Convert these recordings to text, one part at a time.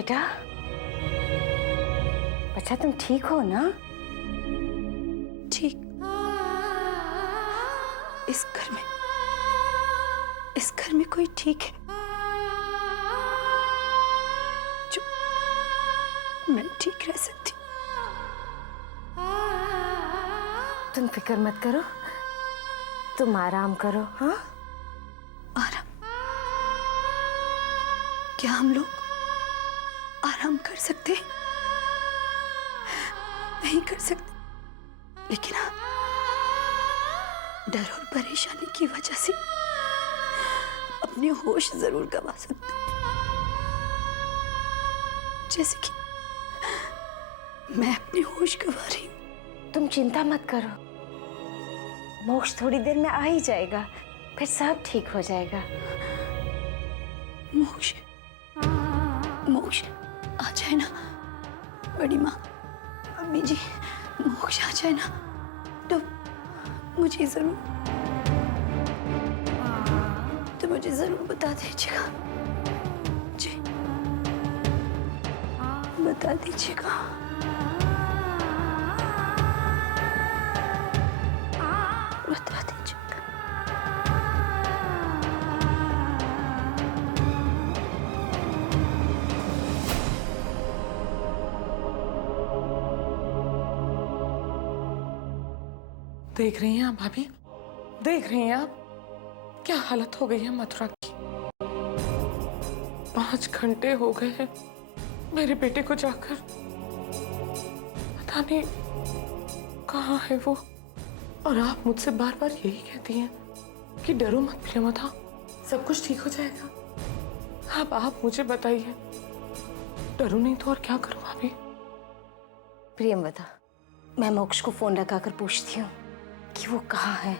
बेटा, बच्चा तुम ठीक हो ना? ठीक। इस घर में कोई ठीक है जो मैं ठीक रह सकती हूँ। तुम फिक्र मत करो, तुम आराम करो। हाँ, आराम? क्या हम लोग आराम कर सकते हैं? नहीं कर सकते, लेकिन हाँ, डर और परेशानी की वजह से अपने होश जरूर गंवा सकते हैं। जैसे कि मैं अपने होश गंवा रही हूँ। तुम चिंता मत करो, मोक्ष थोड़ी देर में आ ही जाएगा, फिर सब ठीक हो जाएगा। मोक्ष? मोक्ष आ जाए ना बड़ी माँ, अम्मी जी, मोक्ष आ जाए ना तो मुझे जरूर बता दीजिएगा जी, बता दीजिएगा। बता दीजिएगा। देख रही हैं आप भाभी, देख रही हैं आप क्या हालत हो गई है मथुरा की। 5 घंटे हो गए हैं मेरे बेटे को जाकर, पता नहीं कहाँ है वो। और आप मुझसे बार बार यही कहती हैं कि डरो मत प्रियमदा, सब कुछ ठीक हो जाएगा। अब आप मुझे बताइए, डरो नहीं तो और क्या करूं भाभी? प्रियमदा, मैं मोक्ष को फोन लगाकर पूछती हूँ कि वो कहाँ है।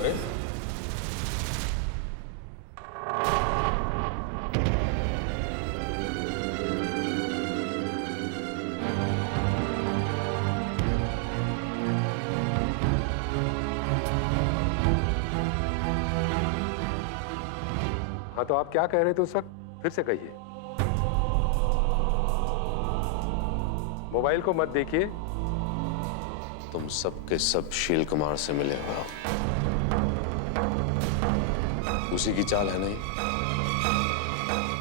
अरे हाँ, तो आप क्या कह रहे थे उस वक्त? फिर से कहिए। मोबाइल को मत देखिए। तुम सबके सब शील कुमार से मिले हुए हो, उसी की चाल है नहीं?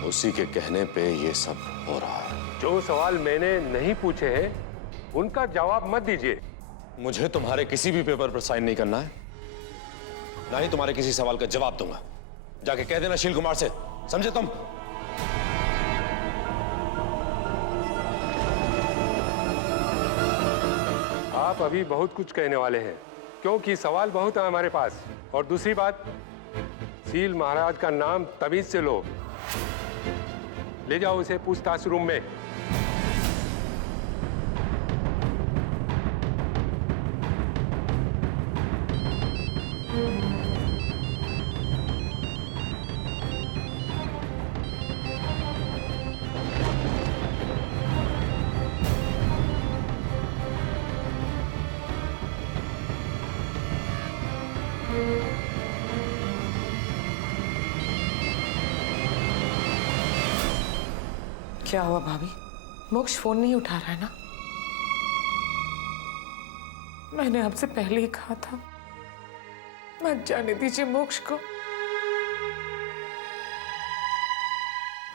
उसी के कहने पे ये सब हो रहा है। जो सवाल मैंने नहीं पूछे हैं उनका जवाब मत दीजिए। मुझे तुम्हारे किसी भी पेपर पर साइन नहीं करना है, ना ही तुम्हारे किसी सवाल का जवाब दूंगा। जाके कह देना शील कुमार से, समझे तुम? आप अभी बहुत कुछ कहने वाले हैं, क्योंकि सवाल बहुत है हमारे पास। और दूसरी बात, शील महाराज का नाम तमीज से लो। ले जाओ उसे पूछताछ रूम में। क्या हुआ भाभी? मोक्ष फोन नहीं उठा रहा है ना? मैंने आपसे पहले ही कहा था, मत जाने दीजिए मोक्ष को।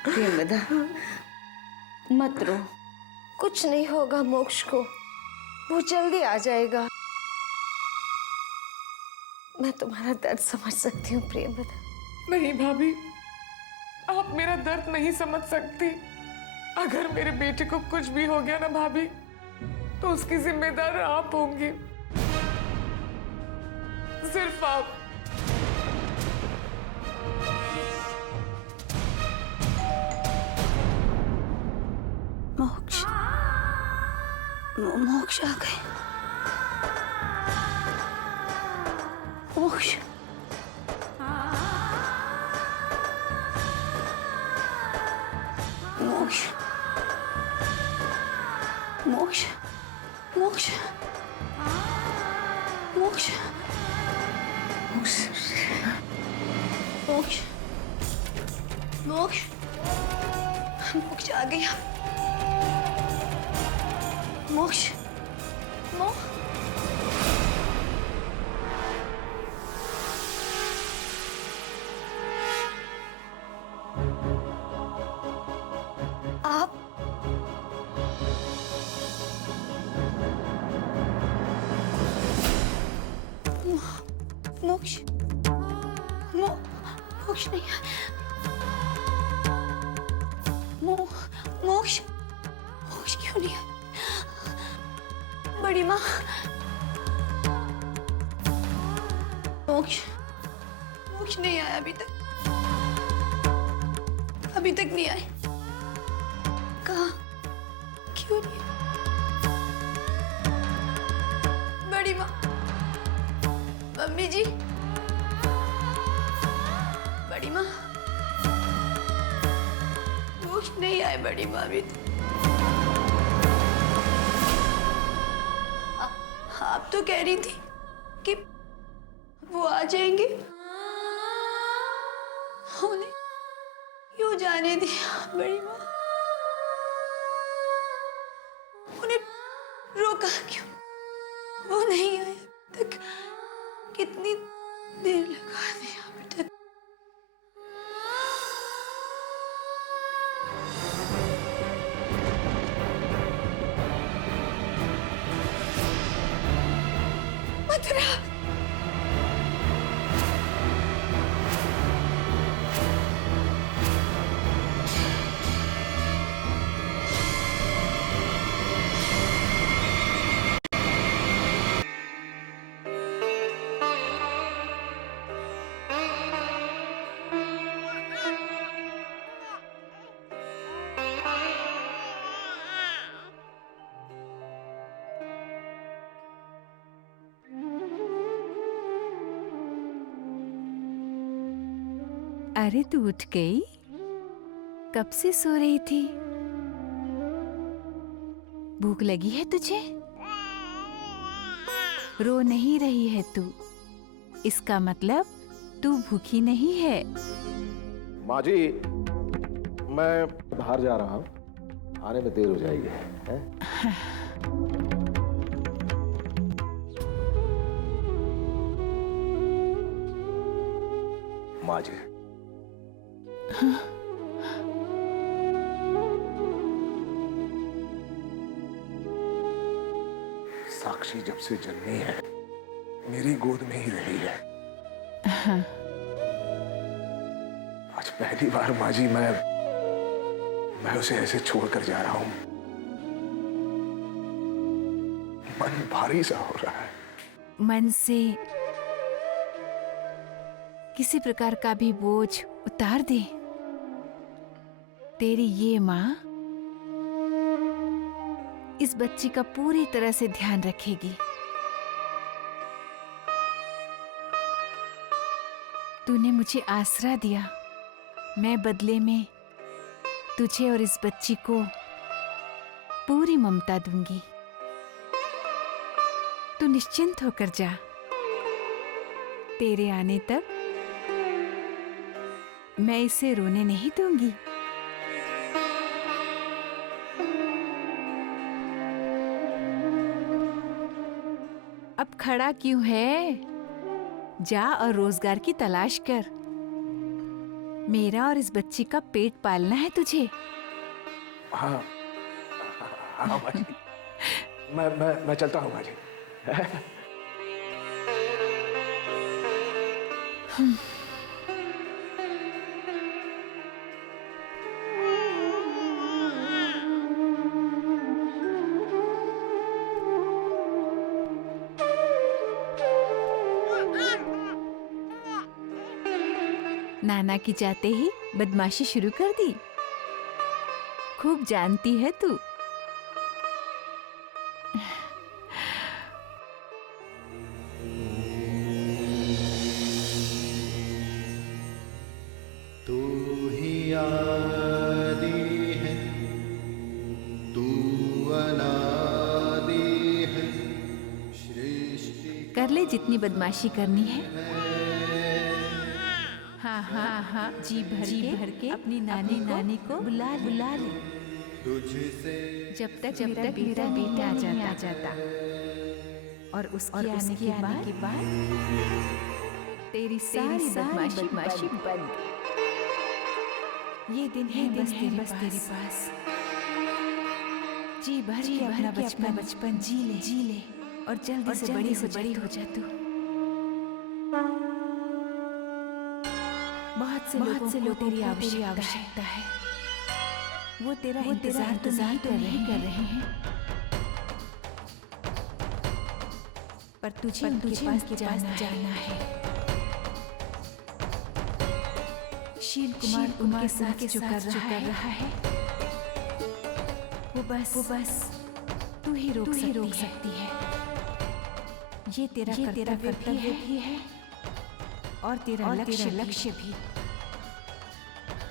प्रियमदा, मत रो, कुछ नहीं होगा मोक्ष को, वो जल्दी आ जाएगा। मैं तुम्हारा दर्द समझ सकती हूँ प्रियमदा। नहीं भाभी, आप मेरा दर्द नहीं समझ सकती। अगर मेरे बेटे को कुछ भी हो गया ना भाभी, तो उसकी जिम्मेदार आप होंगी, सिर्फ आप। मोक्ष, मोक्ष आ गए। मोक्ष, मोक्ष मोक्ष मोक्ष मोक्ष मोक्ष मोक्ष मोक्ष आ गया। मोक्ष मोक्ष आप मोक्ष मोक्ष नहीं मोक्ष मोक्ष क्यों नहीं है? बड़ी माँ मोक्ष मोक्ष नहीं आया अभी तक नहीं आए। कहाँ क्यों नहीं आए? बड़ी माँ मम्मी जी बड़ी माँ मोक्ष नहीं आए। बड़ी माँ भी आप तो कह रही थी कि वो आ जाएंगे, उन्हें क्यों जाने दिया? बड़ी माँ उन्हें रोका क्यों? वो नहीं आए अभी तक। कितनी देर लगा दी अभी तक। मथुरा अरे तू उठ गई? कब से सो रही थी? भूख लगी है तुझे? रो नहीं रही है तू, इसका मतलब तू भूखी नहीं है। माँ जी, मैं बाहर जा रहा हूँ, आने में देर हो जाएगी। हैं? माँ जी, साक्षी जब से जन्मी है मेरी गोद में ही रही है। आज पहली बार माँ जी मैं उसे ऐसे छोड़कर जा रहा हूँ। मन भारी सा हो रहा है। मन से किसी प्रकार का भी बोझ उतार दे। तेरी ये माँ इस बच्ची का पूरी तरह से ध्यान रखेगी। तूने मुझे आसरा दिया, मैं बदले में तुझे और इस बच्ची को पूरी ममता दूंगी। तू निश्चिंत होकर जा। तेरे आने तक मैं इसे रोने नहीं दूंगी। अब खड़ा क्यों है? जा और रोजगार की तलाश कर। मेरा और इस बच्ची का पेट पालना है तुझे। हाँ हाँ माँ जी, मैं चलता हूँ माँ जी। नाना की जाते ही बदमाशी शुरू कर दी। खूब जानती है तू। तू ही आदि है कर ले जितनी बदमाशी करनी है। हाँ हाँ हाँ, जी भर के अपनी नानी को बुला ले। जब तक मेरा बेटा आ जाता और उसके आने के बाद तेरी सारी बदमाशी बंद। ये दिन है बस तेरे पास। जी भर के अपना बचपन जी ले और जल्दी से बड़ी हो जा तू। बहुत से लोगों तेरी आवश्यकता है। वो तेरा इंतजार कर रहे हैं, पर तुझे उनके पास जाना है। शील कुमार उनके साथ जो कर रहा है वो बस तू ही रोक सकती है। ये तेरा कर्तव्य भी है और तेरा लक्ष्य भी,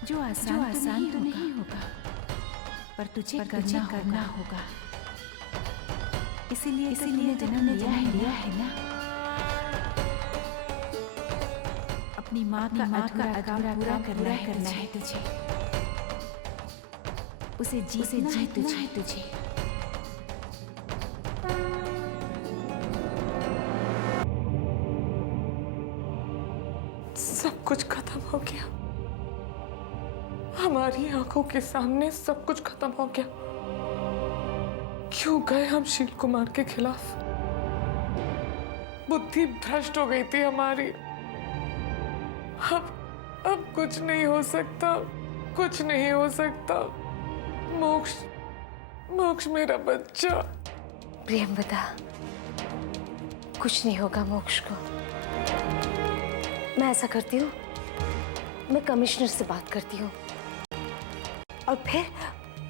जो आसान तो नहीं होगा, पर तुझे करना होगा। इसीलिए जन्म लिया है ना। अपनी माँ का अधूरा पूरा करना है तुझे। उसे जीतना है तुझे। सब कुछ खत्म हो गया, हमारी आंखों के सामने सब कुछ खत्म हो गया। क्यों गए हम शील कुमार के खिलाफ? बुद्धि भ्रष्ट हो गई थी हमारी। अब कुछ नहीं हो सकता, कुछ नहीं हो सकता। मोक्ष मेरा बच्चा। प्रियंवदा, कुछ नहीं होगा मोक्ष को। मैं ऐसा करती हूँ, मैं कमिश्नर से बात करती हूँ और फिर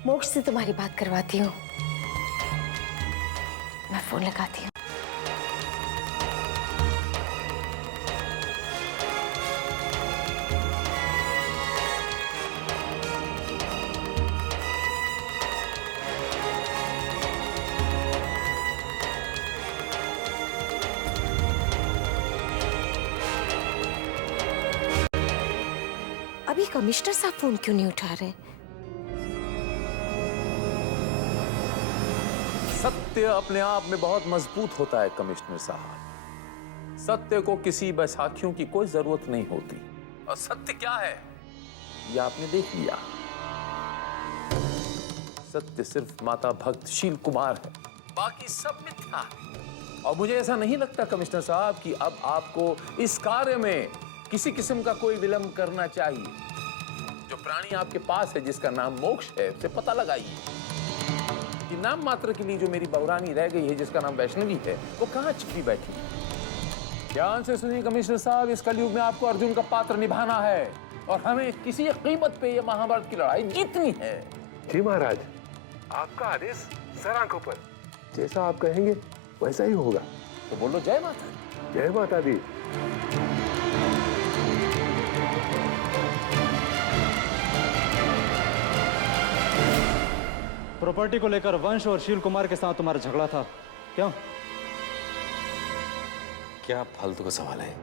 मोक्ष से तुम्हारी बात करवाती हूँ। मैं फोन लगाती हूँ। अभी कमिश्नर साहब फोन क्यों नहीं उठा रहे? सत्य अपने आप में बहुत मजबूत होता है कमिश्नर साहब। सत्य को किसी बैसाखियों की कोई जरूरत नहीं होती। और सत्य क्या है ये आपने देख लिया। सत्य सिर्फ माता भक्त शील कुमार है, बाकी सब मिथ्या है। और मुझे ऐसा नहीं लगता कमिश्नर साहब कि अब आपको इस कार्य में किसी किस्म का कोई विलंब करना चाहिए। जो प्राणी आपके पास है जिसका नाम मोक्ष है, उसे पता लगाइए कि नाम मात्र के लिए जो मेरी बहुरानी रह गई है जिसका नाम वैष्णवी है, वो कहाँ छिपी बैठी है। ध्यान से सुनिए कमिश्नर साहब, इस कलयुग में आपको अर्जुन का पात्र निभाना है और हमें किसी कीमत पे ये महाभारत की लड़ाई जीतनी है। जी महाराज, आपका आदेश सर आंखों पर। जैसा आप कहेंगे वैसा ही होगा। तो बोलो जय माता दी। जय माता दी। प्रॉपर्टी को लेकर वंश और शील कुमार के साथ तुम्हारा झगड़ा था, क्यों? क्या फालतू का सवाल है?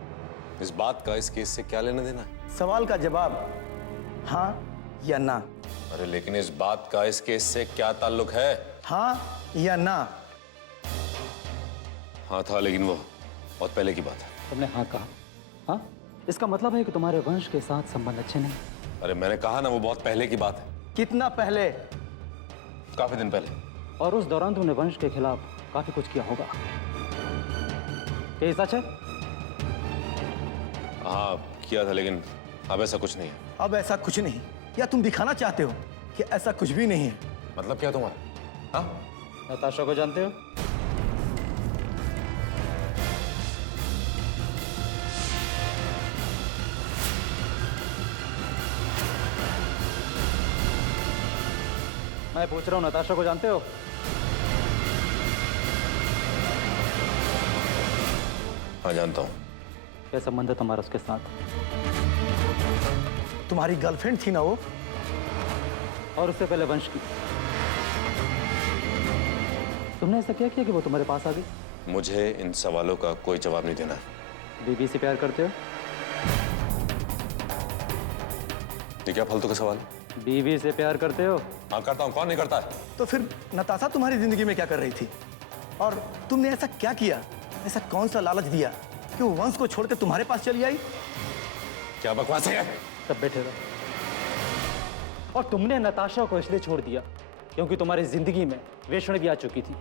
इस बात का इस केस से क्या लेना देना है? सवाल का जवाब हाँ या ना। अरे लेकिन इस बात का इस केस से क्या ताल्लुक है? हाँ या ना। हाँ था, लेकिन वो बहुत पहले की बात है। तुमने हाँ कहा? हाँ, इसका मतलब है कि तुम्हारे वंश के साथ संबंध अच्छे नहीं। अरे मैंने कहा ना, वो बहुत पहले की बात है। कितना पहले? काफी दिन पहले। और उस दौरान तुमने वंश के खिलाफ काफी कुछ किया होगा। ये सच है? हाँ किया था, लेकिन अब ऐसा कुछ नहीं है। अब ऐसा कुछ नहीं, या तुम दिखाना चाहते हो कि ऐसा कुछ भी नहीं है? मतलब क्या तुम्हारा? हाँ, नताशा को जानते हो? मैं पूछ रहा हूँ, नताशा को जानते हो? हाँ जानता हूँ। क्या संबंध है तुम्हारा उसके साथ? तुम्हारी गर्लफ्रेंड थी ना वो? और उससे पहले वंश की। तुमने ऐसा क्या किया कि वो तुम्हारे पास आ गई? मुझे इन सवालों का कोई जवाब नहीं देना। बीवी से प्यार करते हो? ये क्या फालतू का सवाल? बीवी से प्यार करते हो? हाँ करता हूँ, कौन नहीं करता है? तो फिर नताशा तुम्हारी जिंदगी में क्या कर रही थी? और तुमने ऐसा क्या किया, ऐसा कौन सा लालच दिया कि वो वंश को छोड़कर तुम्हारे पास चली आई? क्या बकवास है? सब बैठे रहो। और तुमने नताशा को इसलिए छोड़ दिया क्योंकि तुम्हारी जिंदगी में वैष्णवी आ चुकी थी।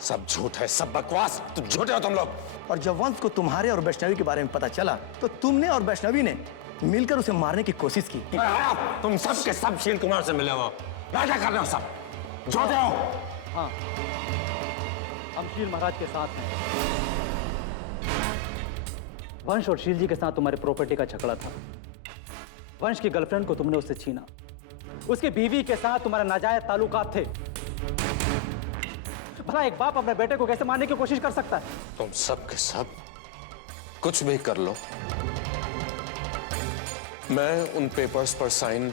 सब झूठ है, सब बकवास, तुम झूठे हो तुम लोग। और जब वंश को तुम्हारे और वैष्णवी के बारे में पता चला तो तुमने और वैष्णवी ने मिलकर उसे मारने की कोशिश की। तुम सब के सब शील कुमार से मिले हो, नाटक कर रहे हो, सब झूठे हो। हाँ, हम शील महाराज के साथ हैं। वंश और शील जी के साथ तुम्हारे प्रॉपर्टी का झगड़ा था। वंश की गर्लफ्रेंड को तुमने उससे छीना। उसकी बीवी के साथ तुम्हारे नाजायज ताल्लुकात थे। भला एक बाप अपने बेटे को कैसे मारने की कोशिश कर सकता है? तुम सब के सब कुछ भी कर लो, मैं उन पेपर्स पर साइन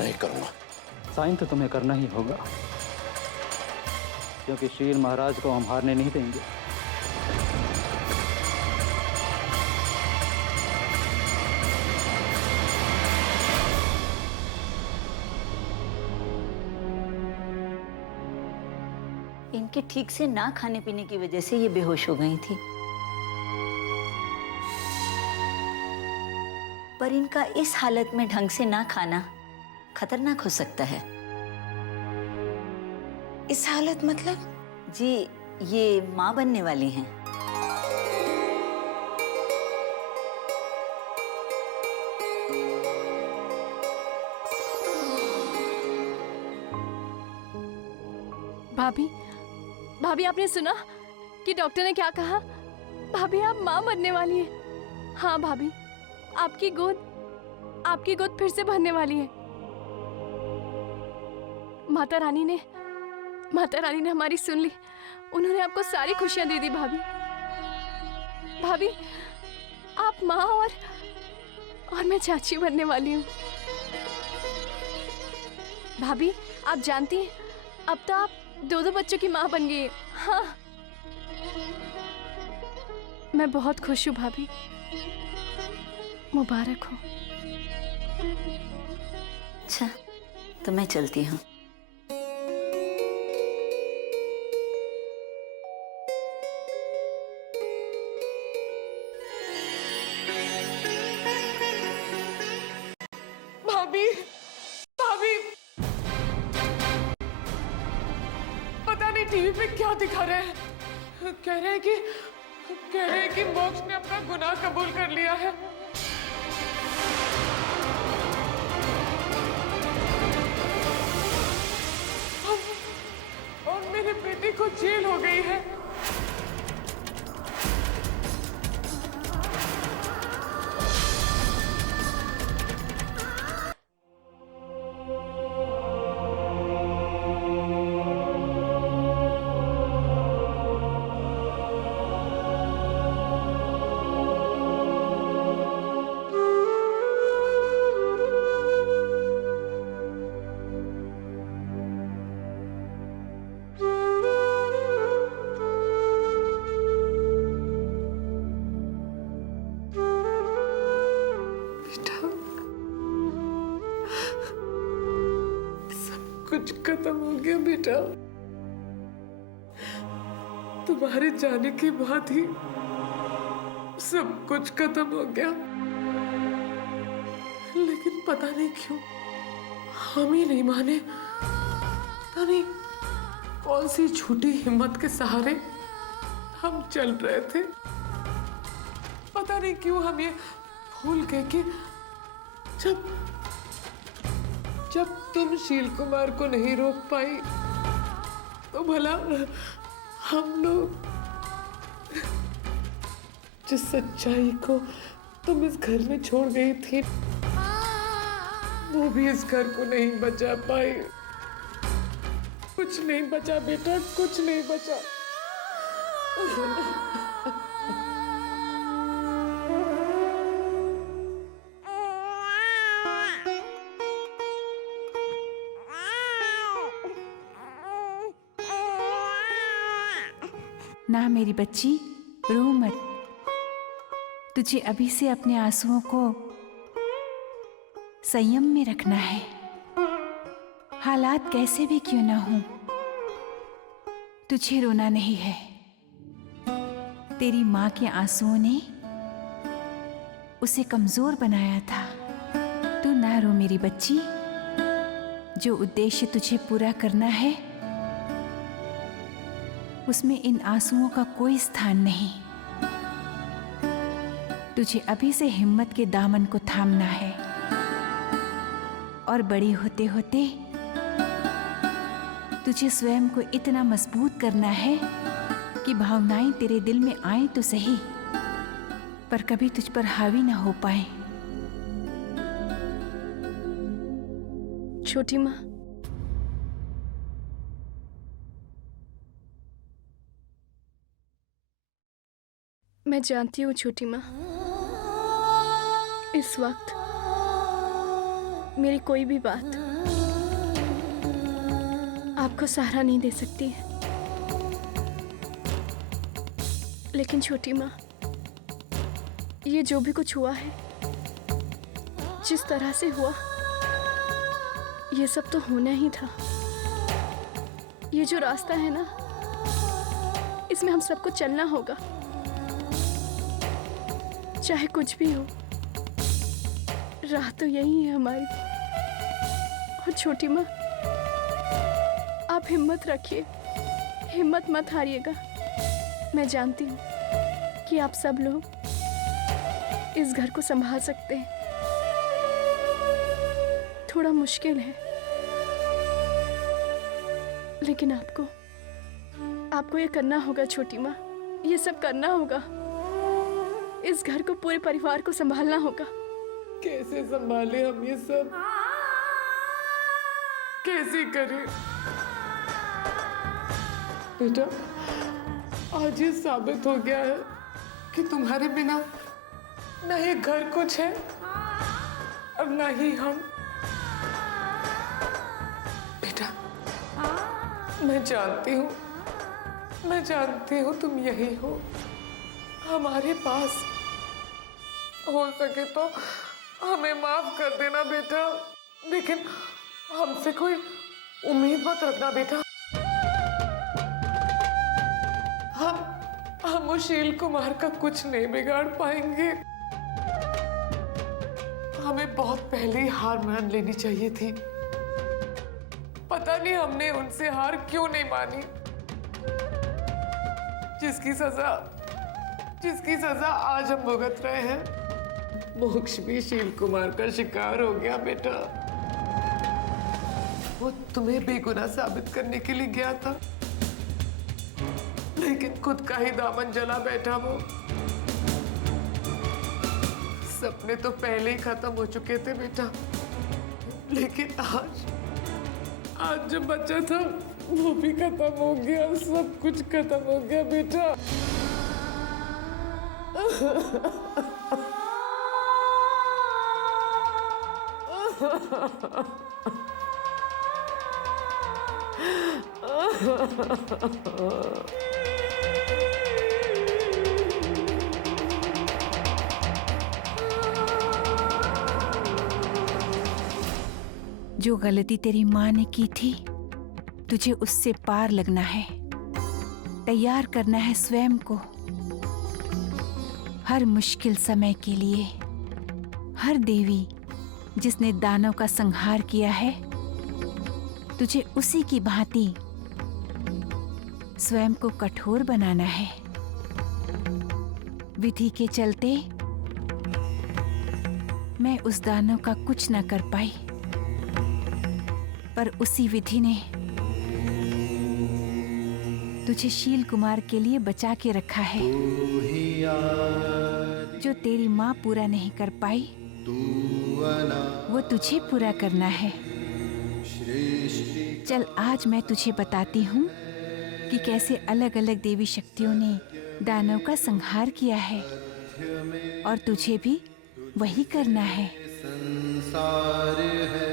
नहीं करूंगा। साइन तो तुम्हें करना ही होगा क्योंकि शील महाराज को हम हारने नहीं देंगे। इनके ठीक से ना खाने पीने की वजह से ये बेहोश हो गई थी, पर इनका इस हालत में ढंग से ना खाना खतरनाक हो सकता है। इस हालत मतलब? जी, ये माँ बनने वाली हैं। भाभी, भाभी आपने सुना कि डॉक्टर ने क्या कहा? भाभी आप माँ बनने वाली हैं। हाँ भाभी, आपकी गोद फिर से भरने वाली है। माता रानी ने हमारी सुन ली। उन्होंने आपको सारी खुशियां दे दी भाभी। भाभी आप माँ और मैं चाची बनने वाली हूँ। भाभी आप जानती हैं, अब तो आप 2 बच्चों की माँ बन गई है। हाँ, मैं बहुत खुश हूँ भाभी, मुबारक हो। अच्छा, तो मैं चलती हूँ। भाभी, भाभी, पता नहीं टीवी पे क्या दिखा रहे हैं। कह रहे हैं कि मोक्ष ने अपना गुनाह कबूल कर लिया है। और मेरे बेटे को जेल हो गई है। कुछ खत्म हो गया बेटा। तुम्हारे जाने के बाद ही सब कुछ खत्म हो गया। लेकिन पता नहीं क्यों हम ही नहीं माने। पता नहीं कौन सी झूठी हिम्मत के सहारे हम चल रहे थे। पता नहीं क्यों हम ये भूल गए कि जब तुम शील कुमार को नहीं रोक पाई तो भला हम लोग जिस सच्चाई को तुम इस घर में छोड़ गई थी वो भी इस घर को नहीं बचा पाई। कुछ नहीं बचा बेटा, कुछ नहीं बचा। ना मेरी बच्ची, रो मत। तुझे अभी से अपने आंसुओं को संयम में रखना है। हालात कैसे भी क्यों ना हो, तुझे रोना नहीं है। तेरी माँ के आंसुओं ने उसे कमजोर बनाया था। तू ना रो मेरी बच्ची। जो उद्देश्य तुझे पूरा करना है, उसमें इन आंसुओं का कोई स्थान नहीं। तुझे अभी से हिम्मत के दामन को थामना है और बड़ी होते होते तुझे स्वयं को इतना मजबूत करना है कि भावनाएं तेरे दिल में आए तो सही, पर कभी तुझ पर हावी ना हो पाए। छोटी माँ, मैं जानती हूँ छोटी माँ, इस वक्त मेरी कोई भी बात आपको सहारा नहीं दे सकती है। लेकिन छोटी माँ, ये जो भी कुछ हुआ है, जिस तरह से हुआ, ये सब तो होना ही था। ये जो रास्ता है ना, इसमें हम सबको चलना होगा, चाहे कुछ भी हो। राह तो यही है हमारी। और छोटी माँ, आप हिम्मत रखिए, हिम्मत मत हारिएगा। मैं जानती हूँ कि आप सब लोग इस घर को संभाल सकते हैं। थोड़ा मुश्किल है, लेकिन आपको ये करना होगा छोटी माँ, ये सब करना होगा। इस घर को, पूरे परिवार को संभालना होगा। कैसे संभाले हम ये सब, कैसे करें? बेटा, आज ये साबित हो गया है कि तुम्हारे बिना ना ये घर कुछ है और ना ही हम। बेटा, मैं जानती हूँ तुम यही हो हमारे पास। हो सके तो हमें माफ कर देना बेटा, लेकिन हमसे कोई उम्मीद मत रखना बेटा। हम सुशील कुमार का कुछ नहीं बिगाड़ पाएंगे। हमें बहुत पहले ही हार मान लेनी चाहिए थी। पता नहीं हमने उनसे हार क्यों नहीं मानी। जिसकी सजा आज हम भुगत रहे हैं। मोक्ष भी शील कुमार का शिकार हो गया बेटा। वो तुम्हें बेगुनाह साबित करने के लिए गया था, लेकिन खुद का ही दामन जला बैठा वो। सपने तो पहले ही खत्म हो चुके थे बेटा, लेकिन आज जो बचा था वो भी खत्म हो गया। सब कुछ खत्म हो गया बेटा। जो गलती तेरी माँ ने की थी, तुझे उससे पार लगना है। तैयार करना है स्वयं को हर मुश्किल समय के लिए। हर देवी जिसने दानव का संहार किया है, तुझे उसी की भांति स्वयं को कठोर बनाना है। विधि के चलते मैं उस दानव का कुछ न कर पाई, पर उसी विधि ने तुझे शील कुमार के लिए बचा के रखा है। जो तेरी माँ पूरा नहीं कर पाई, वो तुझे पूरा करना है। चल, आज मैं तुझे बताती हूँ कि कैसे अलग अलग देवी शक्तियों ने दानव का संहार किया है, और तुझे भी वही करना है। संसार है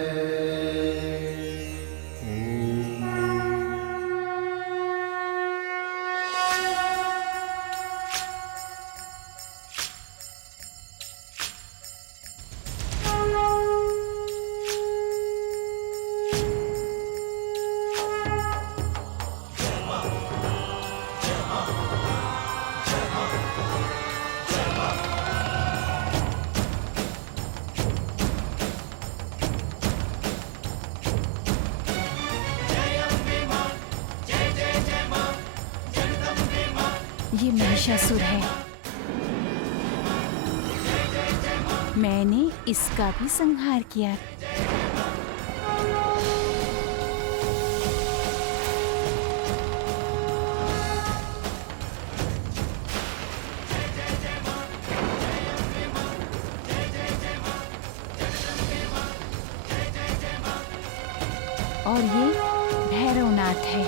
ये महिषासुर है। मैंने इसका भी संहार किया। और ये भैरवनाथ है,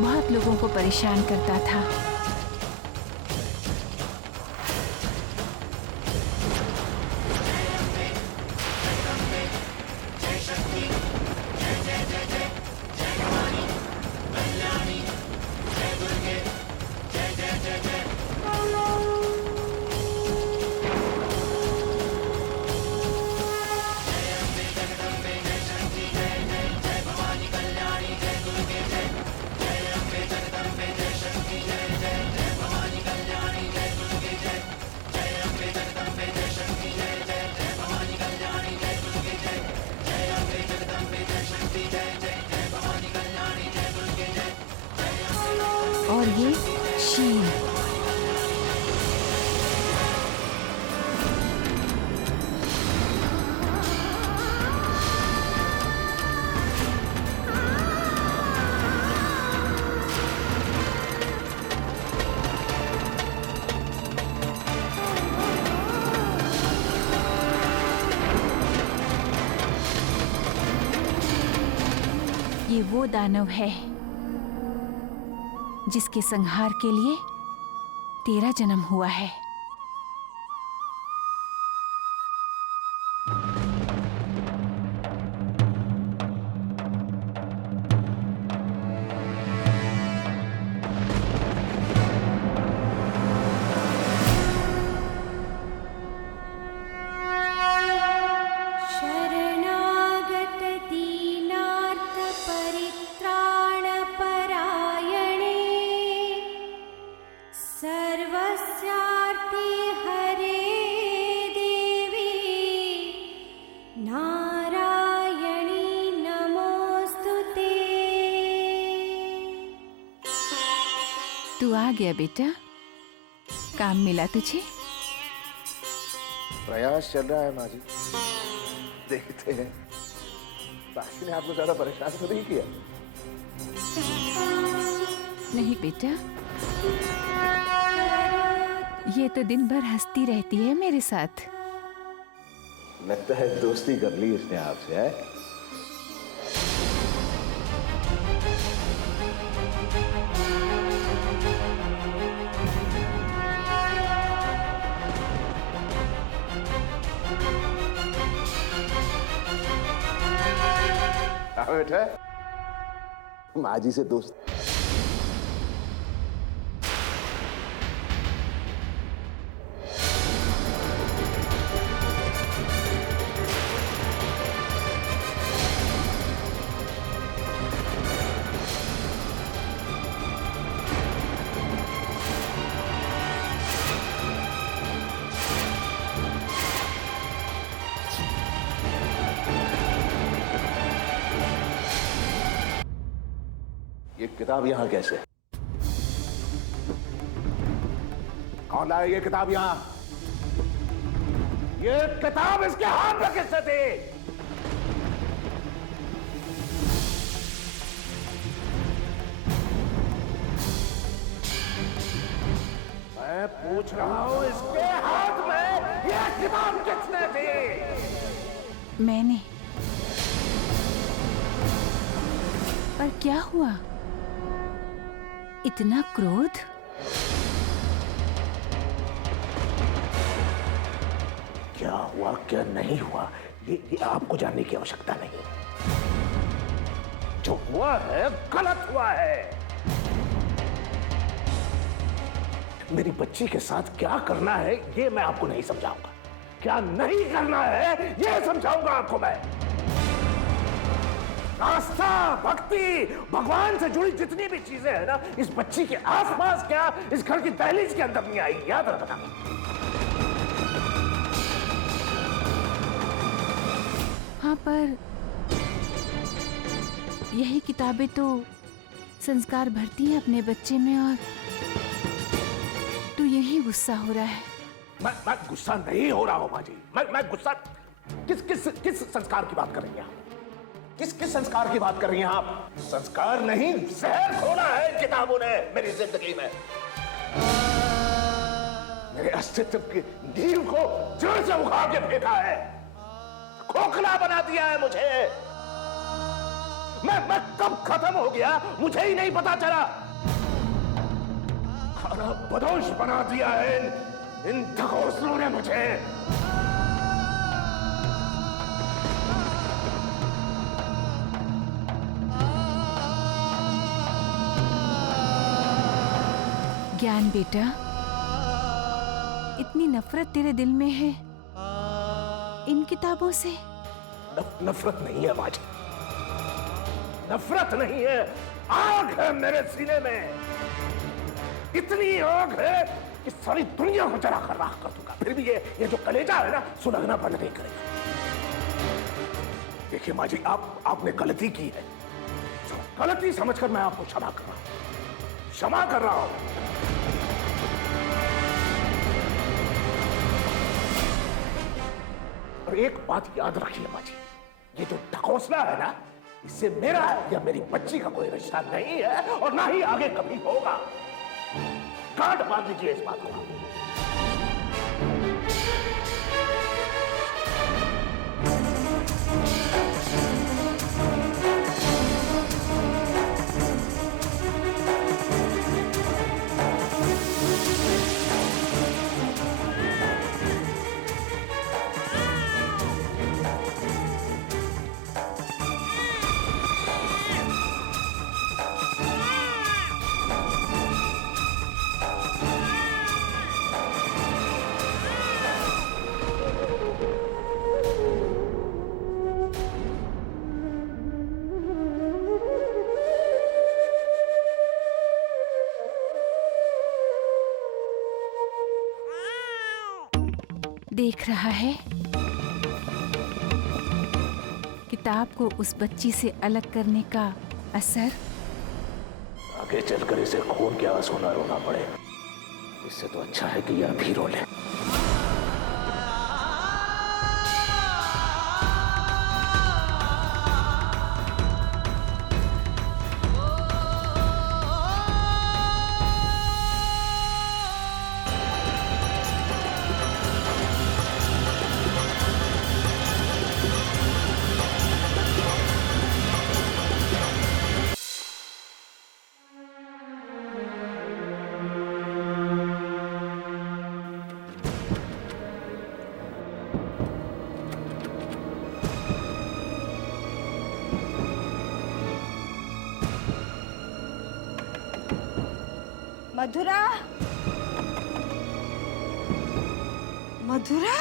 बहुत लोगों को परेशान करता था। और ये शील, ये वो दानव है जिसके संहार के लिए तेरा जन्म हुआ है। तू आ गया बेटा, काम मिला तुझे? प्रयास चल रहा है माँ जी, देखते हैं। साक्षी ने आपको ज्यादा परेशान तो नहीं किया? नहीं बेटा, ये तो दिन भर हंसती रहती है मेरे साथ। लगता है दोस्ती कर ली इसने आपसे, है? बेटा, माँ जी से दोस्त। ये किताब यहाँ कैसे? कौन लाया ये किताब यहाँ? ये किताब इसके हाथ में किसने दी? मैं पूछ रहा हूं, इसके हाथ में ये किताब किसने दी? मैंने। पर क्या हुआ? इतना क्रोध? क्या हुआ क्या नहीं हुआ ये आपको जानने की आवश्यकता नहीं। जो हुआ है गलत हुआ है। मेरी बच्ची के साथ क्या करना है ये मैं आपको नहीं समझाऊंगा, क्या नहीं करना है ये समझाऊंगा आपको मैं। आस्था, भक्ति, भगवान से जुड़ी जितनी भी चीजें हैं ना, इस बच्ची के आसपास क्या इस घर की दहलीज के अंदर नहीं आई, याद रखना। हाँ, पर यही किताबें तो संस्कार भरती हैं अपने बच्चे में, और गुस्सा हो रहा है। मैं गुस्सा नहीं हो रहा हूं माँ जी। मैं गुस्सा किस संस्कार की बात कर रही हैं आप? किस संस्कार की बात कर रही हैं आप? संस्कार नहीं, जहर घोला है इन किताबों ने मेरी जिंदगी में। मेरे अस्तित्व की नींव को जड़ से उखाड़ के फेंका है, खोखला बना दिया है मुझे। मैं कब खत्म हो गया मुझे ही नहीं पता चला। खाना बदोश बना दिया है इन ढकोसलों ने मुझे। ज्ञान बेटा, इतनी नफरत तेरे दिल में है इन किताबों से? नफरत नहीं है माँ जी, नफरत नहीं है, आग है मेरे सीने में। इतनी आग है कि सारी दुनिया को जला कर राख कर दूंगा। फिर भी ये जो कलेजा है ना, सुलगना बंद नहीं करेगा। देखिए माँ जी, आपने गलती की है। गलती समझकर मैं आपको क्षमा कर रहा हूं, क्षमा कर रहा हूं। और एक बात याद रखिए माँ जी, ये जो ढकोसला है ना, इससे मेरा या मेरी बच्ची का कोई रिश्ता नहीं है और ना ही आगे कभी होगा। गांठ बांध लीजिए इस बात को। देख रहा है किताब को उस बच्ची से अलग करने का असर? आगे चलकर इसे खून के आंसू न रोना पड़े, इससे तो अच्छा है कि यह अभी रो ले। मधुरा, मधुरा,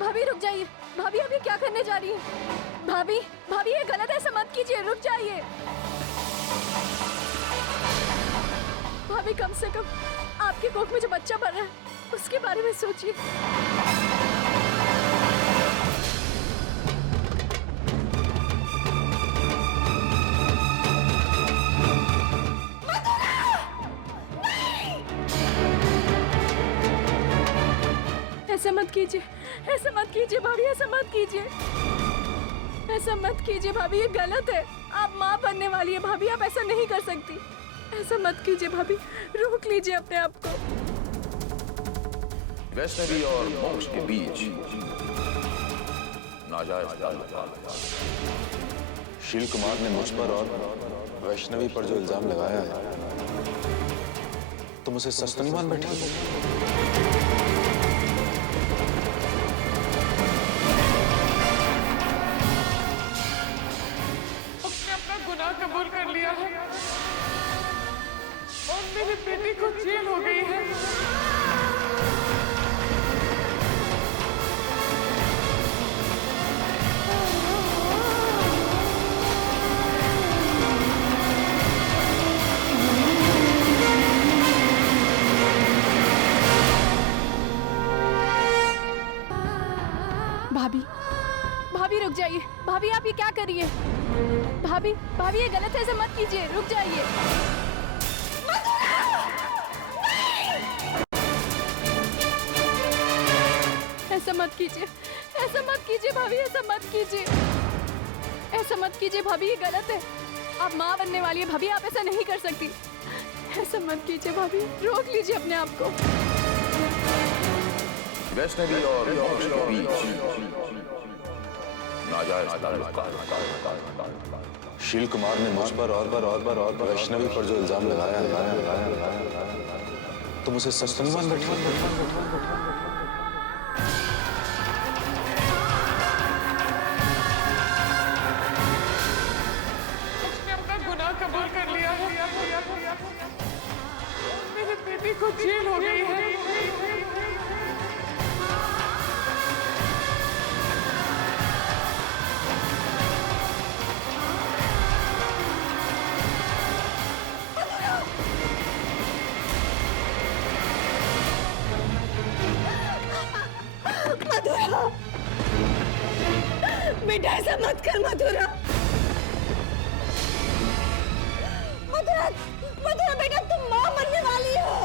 भाभी रुक जाइए। भाभी आप ये क्या करने जा रही हैं? भाभी भाभी ये गलत है, ऐसा मत कीजिए, रुक जाइए। भाभी कम से कम आपके कोख में जो बच्चा पल रहा है उसके बारे में सोचिए। ऐसा मत कीजिए, ऐसा मत कीजिए भाभी, ऐसा मत कीजिए। ऐसा मत कीजिए भाभी, ये गलत है। आप माँ बनने वाली है भाभी, आप ऐसा नहीं कर सकती। ऐसा मत कीजिए भाभी, रोक लीजिए अपने आप को। वैष्णवी और मोक्ष के बीच नाजायज ताल्लुक। शील कुमार ने मुझ पर और वैष्णवी पर जो इल्जाम लगाया है, तुम उसे सच तो नहीं मान बैठे? उसने अपना गुनाह कबूल कर लिया है और मेरी बेटी को जेल हो गई है। भाभी, भाभी रुक जाइए। भाभी आप ये क्या कर रही है? भाभी, भाभी ये गलत है, ऐसा मत कीजिए, रुक जाइए। ऐसा मत कीजिए, ऐसा मत कीजिए भाभी, ऐसा मत कीजिए, ऐसा मत कीजिए भाभी, ये गलत है। आप माँ बनने वाली है भाभी, आप ऐसा नहीं कर सकती। ऐसा मत कीजिए भाभी, रोक लीजिए अपने आप को। वैष्णवी और मोक्ष के बीच नाजायज ताल्लुक। शील कुमार ने मुझ पर और वैष्णवी पर जो इल्जाम लगाया है, तुम उसे सच तो नहीं मान बैठे? उसने अपना गुनाह कबूल कर लिया है। मेरी बेटी को जेल हो गई है। मधुरा, बेटा ऐसा मत कर मधुरा। मधुरा, मधुरा बेटा तुम माँ बनने वाली हो।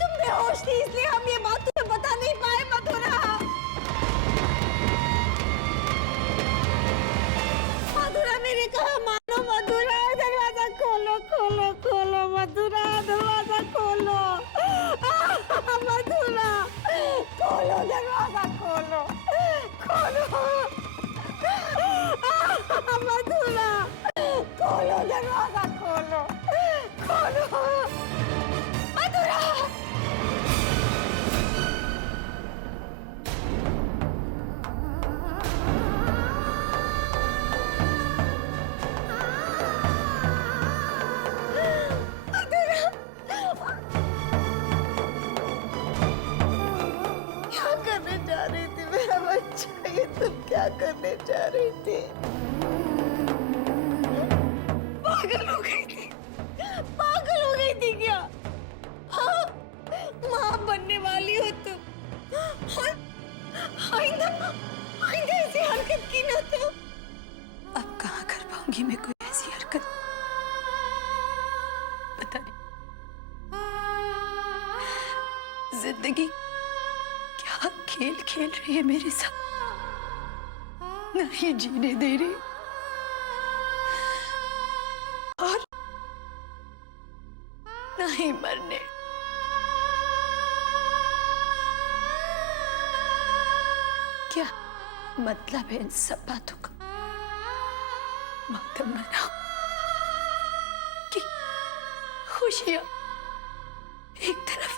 तुम बेहोश थी इसलिए हम ये बात तुम्हें बता नहीं पाए मधुरा। मधुरा मेरी कहा मानो मधुरा, दरवाजा खोलो खोलो खोलो मधुरा, दरवाजा खोलो। मधुरा खोलो, दरवाजा खोलो खोलो। मधुरा खोलो, दरवाजा खोलो खोलो। मधुरा क्या करने जा रही थी मेरा बच्चा? ये तुम क्या करने जा रही थी? पागल हो गई थी, पागल हो गई थी क्या? हाँ, माँ बनने वाली हो तुम और आइंदा आइंदा ऐसी हरकत की ना तो। अब कहाँ कर पाऊंगी मैं कोई ऐसी हरकत? पता नहीं जिंदगी क्या खेल खेल रही है मेरे साथ, नहीं जीने दे रही और नहीं मरने। क्या मतलब है इन सब बातों का? मातम मनाओ कि खुशियां एक तरफ,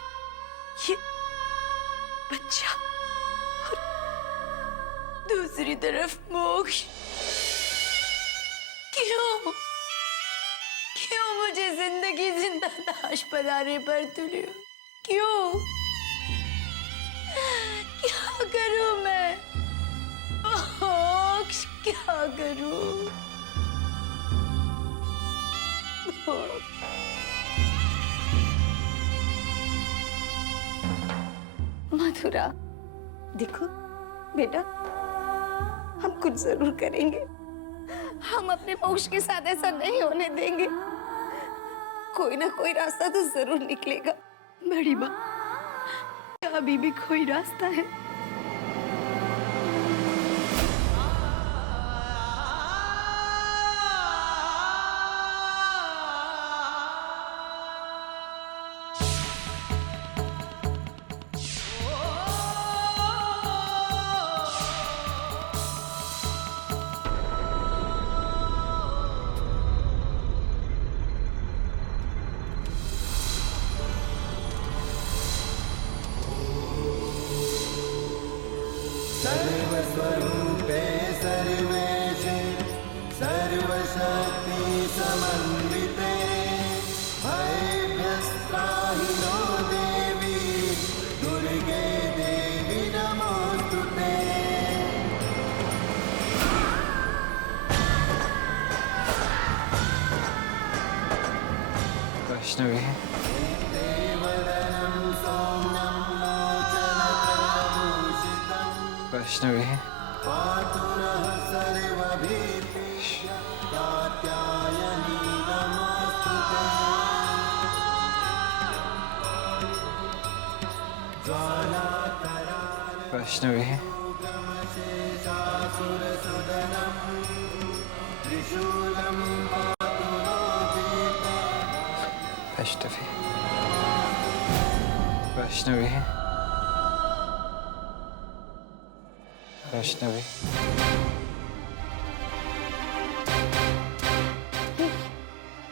ये बच्चा और दूसरी तरफ मोक्ष। क्यों क्यों मुझे जिंदगी जिंदा लाश बनाने पर तुले हो? क्यों? क्या करूं मैं मोक्ष, क्या करूं? मधुरा देखो बेटा, हम कुछ जरूर करेंगे। हम अपने मोक्ष के साथ ऐसा नहीं होने देंगे। कोई ना कोई रास्ता तो जरूर निकलेगा। बड़ी माँ, अभी भी कोई रास्ता है? सर्वस्वरूपे सर्वेशे सर्वशक्ति समन्विते भयभ्यस्त्राहि नो देवी दुर्गे देवी नमोस्तुते। वैष्णवी वैष्णवी पातुरः सर्वभीतिः कात्यायनी नमोस्तुते। वैष्णवी शेषासुरसुदनं त्रिशूलं पातु नो देवा। वैष्णवी वैष्णवी वैष्णवी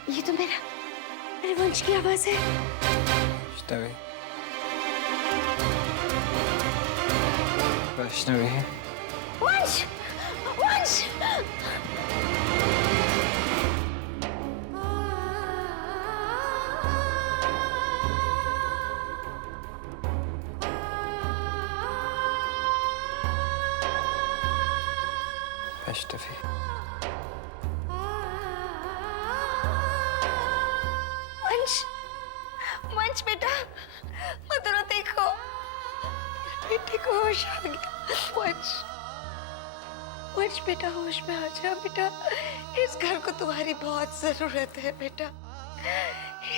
ये तो मेरे वंश की आवाज है। वैष्णवी वैष्णवी वंश, वंश। वैष्णवी वंश, वंश बेटा, मधुरा देखो, बेटे को होश आ गया। वंश, वंश बेटा होश में आ जा बेटा। इस घर को तुम्हारी बहुत जरूरत है बेटा।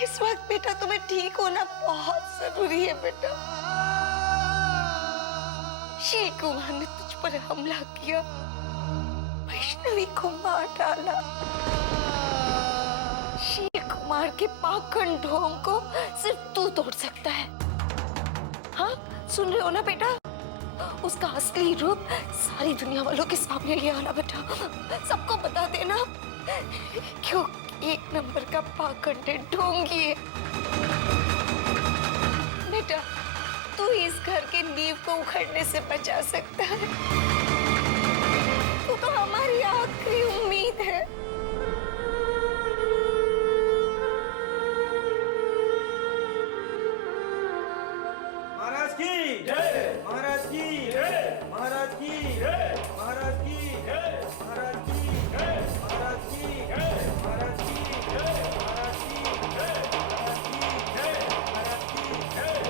इस वक्त बेटा तुम्हें ठीक होना बहुत जरूरी है बेटा। शील कुमार ने तुझ पर हमला किया, वैष्णवी को मार डाला। शील कुमार के पाखंड ढोंग को सिर्फ तू तोड़ सकता है। हाँ, सुन रहे हो ना बेटा? उसका असली रूप सारी दुनिया वालों के सामने ले आना बेटा। सबको बता देना क्यों एक नंबर का पाखंड ढोंगी है बेटा। तू इस घर के नींव को उखड़ने से बचा सकता है। तू तो हमारी आखिरी उम्मीद है। महाराज की जय, महाराज की जय, महाराज की जय, महाराज की जय, महाराज की जय, महाराज की जय, महाराज की जय, महाराज की जय, महाराज की जय, महाराज की जय।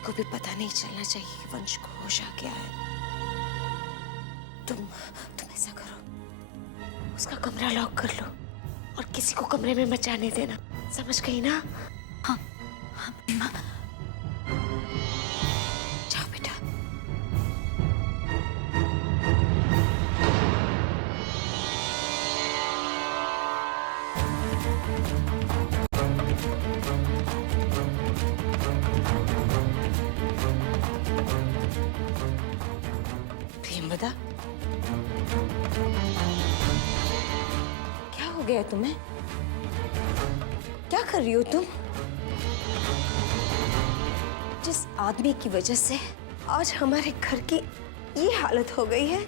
को भी पता नहीं चलना चाहिए कि वंश को होश आ गया है। तुम ऐसा करो, उसका कमरा लॉक कर लो और किसी को कमरे में मत जाने देना, समझ गई ना? हाँ हाँ बड़ी माँ। जाओ बेटा। प्रेमवदा, क्या हो गया तुम्हें? क्या कर रही हो तुम? जिस आदमी की वजह से आज हमारे घर की ये हालत हो गई है,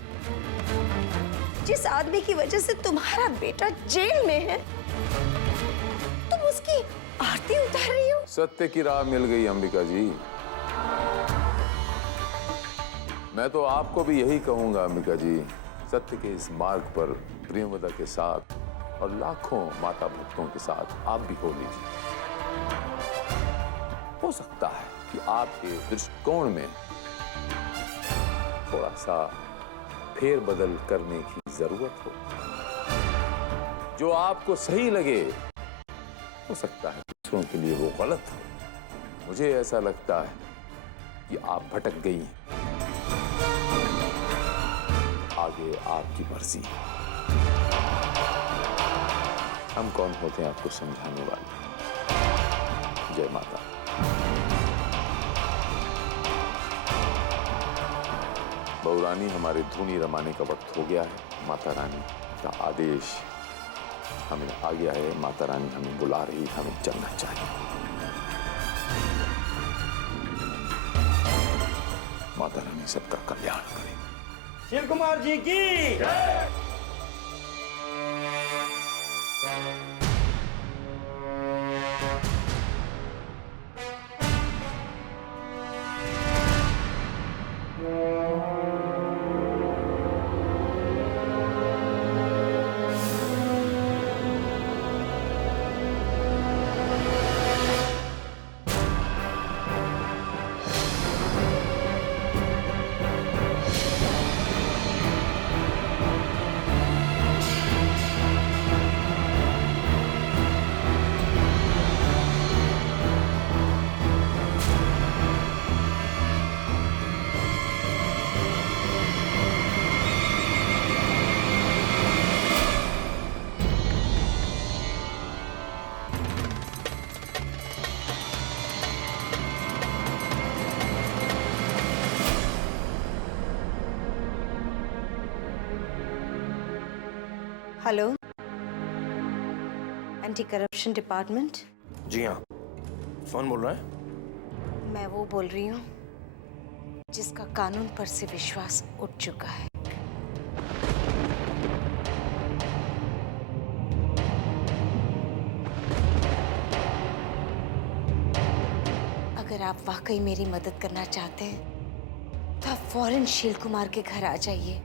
जिस आदमी की वजह से तुम्हारा बेटा जेल में है, तुम उसकी आरती उतार रही हो? सत्य की राह मिल गई अंबिका जी। मैं तो आपको भी यही कहूंगा अंबिका जी, सत्य के इस मार्ग पर प्रेमवदा के साथ और लाखों माता भक्तों के साथ आप भी हो लीजिए। हो सकता है कि आपके दृष्टिकोण में थोड़ा सा फेरबदल करने की जरूरत हो। जो आपको सही लगे, हो सकता है दूसरों के लिए वो गलत हो। मुझे ऐसा लगता है कि आप भटक गई हैं। आगे आपकी मर्जी। हम कौन होते हैं आपको समझाने वाले। जय माता। बहू रानी, हमारी धुनी रमाने का वक्त हो गया है। माता रानी का आदेश हमें आ गया है। माता रानी हमें बुला रही, हमें चलना चाहिए। माता रानी सबका कल्याण करे। शील कुमार जी की जय। Hello, anti corruption department. जी हाँ, कौन बोल रहा है? मैं वो बोल रही हूँ जिसका कानून पर से विश्वास उठ चुका है। अगर आप वाकई मेरी मदद करना चाहते हैं तो आप फौरन शील कुमार के घर आ जाइए।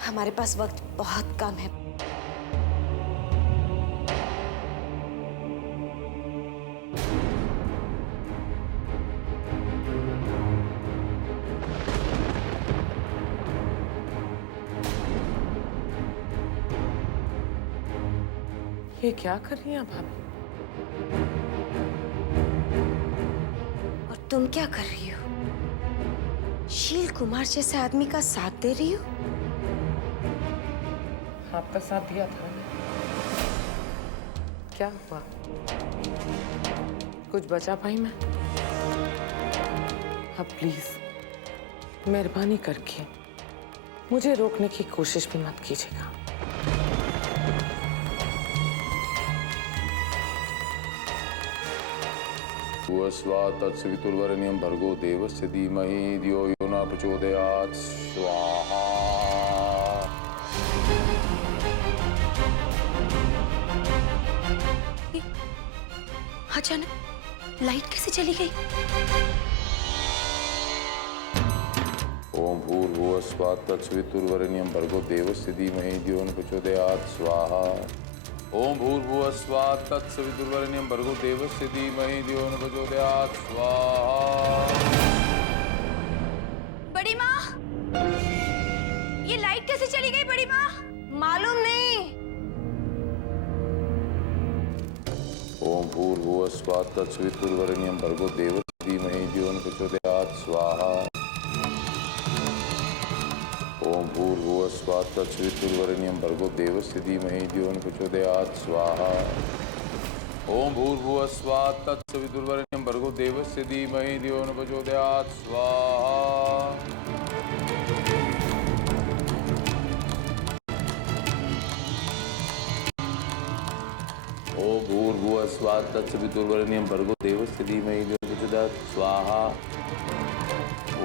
हमारे पास वक्त बहुत कम है। ये क्या कर रही हैं भाभी? और तुम क्या कर रही हो? शील कुमार जैसे आदमी का साथ दे रही हो? आपका साथ दिया था। क्या हुआ? कुछ बचा पाई मैं? अब प्लीज मेहरबानी करके मुझे रोकने की कोशिश भी मत कीजिएगा। तत्सवितुर्वरेण्यं भर्गो देवस्य धीमहि धियो यो न प्रचोदयात्। स्वाहा। अचानक लाइट कैसे चली गई? ओम भूर्भुवः स्वः तत्सवितुर्वरेण्यं भर्गो देवस्य धीमहि धियो न प्रचोदयात्। स्वाहा। ओम भूर्भुवः स्वः तत्सवितुर्वरेण्यं भर्गो देवस्य धीमहि धियो न प्रचोदयात्। स्वाहा। बड़ी माँ, ये लाइट कैसे चली गई बड़ी माँ? मालूम नहीं। ओम भूर्भुवस्वाः तत्सवितुर्वरेण्यं भर्गो देवस्य धीमहि धियो न प्रचोदयात् स्वाहा ओम भूर्भुवस्वाः तत्सवितुर्वरेण्यं भर्गो देवस्य धीमहि धियो न प्रचोदयात् स्वाहा ओम भूर्भुवस्वाः तत्सवितुर्वरेण्यं भर्गो देवस्य धीमहि धियो न प्रचोदयात् स्वाहा ओम भूर्भुवस्वाः तत्सवितुर्वरेण्यं भर्गो देवस्य धीमहि धियो न प्रचोदयात् स्वाहा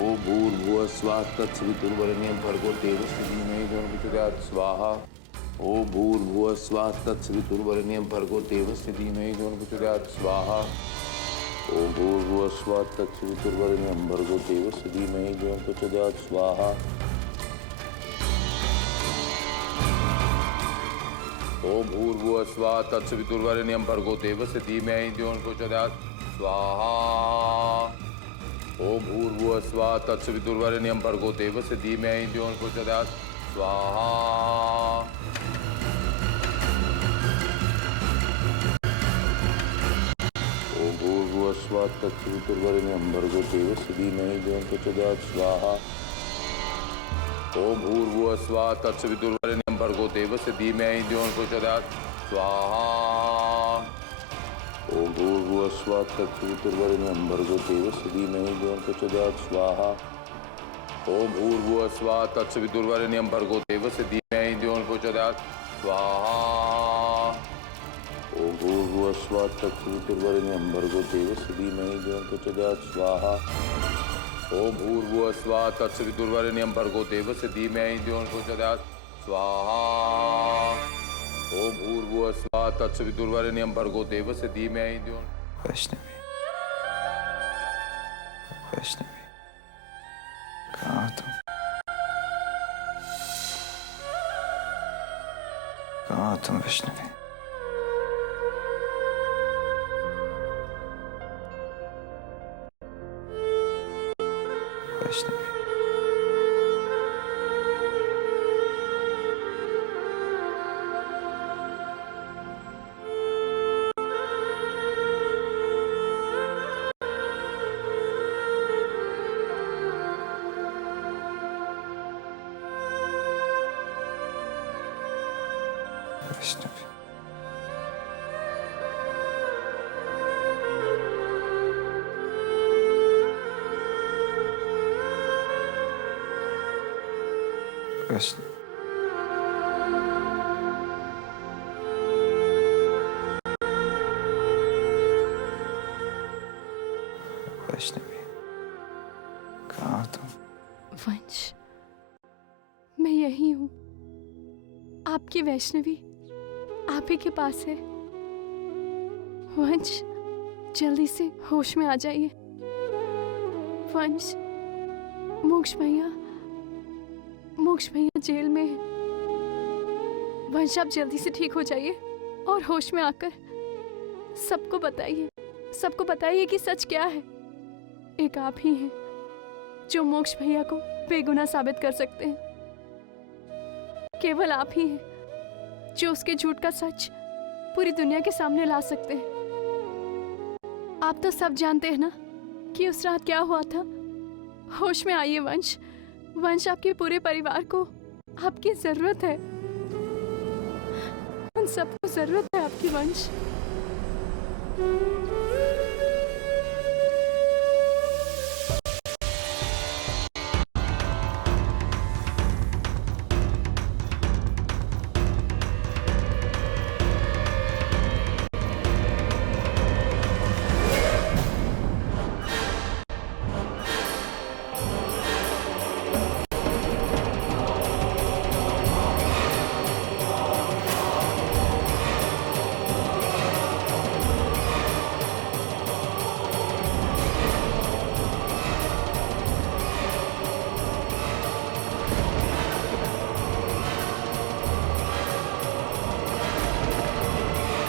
ओम भूर्भुवस्वाः तत्सवितुर्वरेण्यं भर्गो देवस्य धीमहि धियो न प्रचोदयात् स्वाहा ओम भूर्भुवस्वाः तत्सवितुर्वरेण्यं भर्गो देवस्य धीमहि धियो न प्रचोदयात् स्वाहा ओम भूर्भुवस्वाः तत्सवितुर्वरेण्यं भर्गो देवस्य धीमहि धियो न प्रचोदयात् स्वाहा ओम भूर्भुवस्वाः तत्सवितुर्वरेण्यं भर्गो देवस्य धीमहि धियो न प्रचोदयात् स्वाहा ओम भूर्भुवस्वाः तत्सवितुर्वरेण्यं भर्गो देवस्य धीमहि धियो न प्रचोदयात् स्वाहा ओम भूर्भुवस्वाः तत्सवितुर्वरेण्यं भर्गो देवस्य धीमहि धियो न प्रचोदयात् स्वाहा ओम भूर्भुवस्वाः तत्सवितुर्वरेण्यं भर्गो देवस्य धीमहि धियो न प्रचोदयात् स्वाहा ओम भूर्भुवस्वाः तत्सवितुर्वरेण्यं भर्गो देवस्य धीमहि धियो न प्रचोदयात् स्वाहा ओम भूर्भुवस्वाः तत्सवितुर्वरेण्यं भर्गो देवस्य धीमहि धियो न प्रचोदयात् स्वाहा ओम भूर्भुवस्वाः तत्सवितुर्वरेण्यं भर्गो देवस्य धीमहि धियो न प्रचोदयात् स्वाहा ओम भूर्भुवस्वाः तत्सवितुर्वरेण्यं भर्गो देवस्य धीमहि धियो न प्रचोदयात् स्वाहा ओम भूर्भुवस्वाः तत्सवितुर्वरेण्यं भर्गो देवस्य धीमहि धियो न वैष्णवी वैष्णवी कहाँ तुम कहाँ तुम वैष्णवी वैष्णवी वैष्णवी वैष्णवी वैष्णवी कहाँ तुम वंश, मैं यही हूँ। आपकी वैष्णवी आप ही के पास है। वंश, जल्दी से होश में आ जाइए। वंश, मोक्ष भैया जेल में है। वंश, आप जल्दी से ठीक हो जाइए और होश में आकर सबको बताइए कि सच क्या है। एक आप ही हैं जो मोक्ष भैया को बेगुनाह साबित कर सकते हैं। केवल आप ही हैं जो उसके झूठ का सच पूरी दुनिया के सामने ला सकते हैं। आप तो सब जानते हैं ना कि उस रात क्या हुआ था। होश में आइए वंश। वंश, आपके पूरे परिवार को आपकी जरूरत है। उन सबको जरूरत है आपकी वंश।